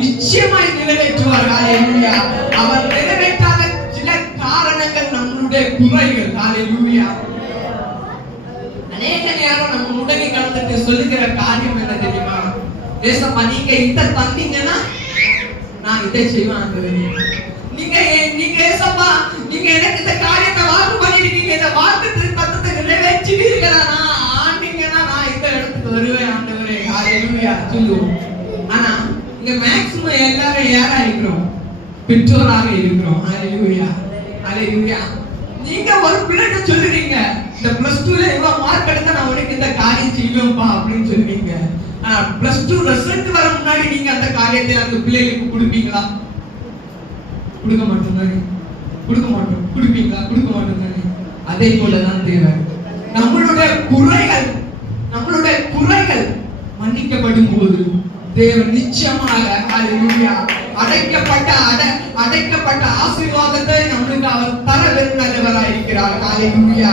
நிச்சயமாய் நிறைவேற்றுவார். ஹalleluya. அவர் நிறைவேற்றாத சில காரணங்கள் நம்மளுடைய குறைகள். ஹalleluya. அநேக நேரம் நம்ம முடங்கி கடந்துட்டு சொல்லுகிற காரியம் என்ன தெரியுமா? ஏசப்பா நீங்க இத தந்தீங்கன்னா நான் இதை செய்வேன் ஆண்டவரே. நீங்க ஏசப்பா நீங்க எனக்கு இந்த காரியத்தை வாக்கு பண்ணிருக்கீங்க, இந்த வாக்கு தத்தத்தை நிறைவேற்றுவீர்களா, நான் ஆண்டீங்கன்னா நான் இந்த இடத்துக்கு வருவேன் ஆண்டவரே. ஹalleluya சொல்லுவோம். ஆனா இங்க மேக்ஸிமம் எல்லாரும் யாரா இருக்கிறோம்? பெற்றோராக இருக்கிறோம். ஹalleluya ஹalleluya. நீங்க ஒரு பிள்ளைக்கு சொல்லுறீங்க, இந்த +2ல இவ்வளவு மார்க் எடுத்தா நான் உனக்கு இந்த காரியம் செய்வேன்பா அப்படின்னு சொல்லுவீங்க. ஆனா +2 ரிசல்ட் வர முன்னாடி நீங்க அந்த காரியத்தை அந்த பிள்ளைகளுக்கு கொடுப்பீங்களா? கொடுக்க மாட்டோம். கொடுப்பீங்களா? கொடுக்க மாட்டோம். அதே போலதான் தேவன். நம்மளுடைய குறைகள் மன்னிக்கப்படும் போது தேவன் நிச்சயமாக ஹalleluya அடைக்கப்பட்ட ஆசீர்வாதத்தை நம்மளுக்கு அவர் தர விரும்புகிறவராய் இருக்கிறார். ஹalleluya.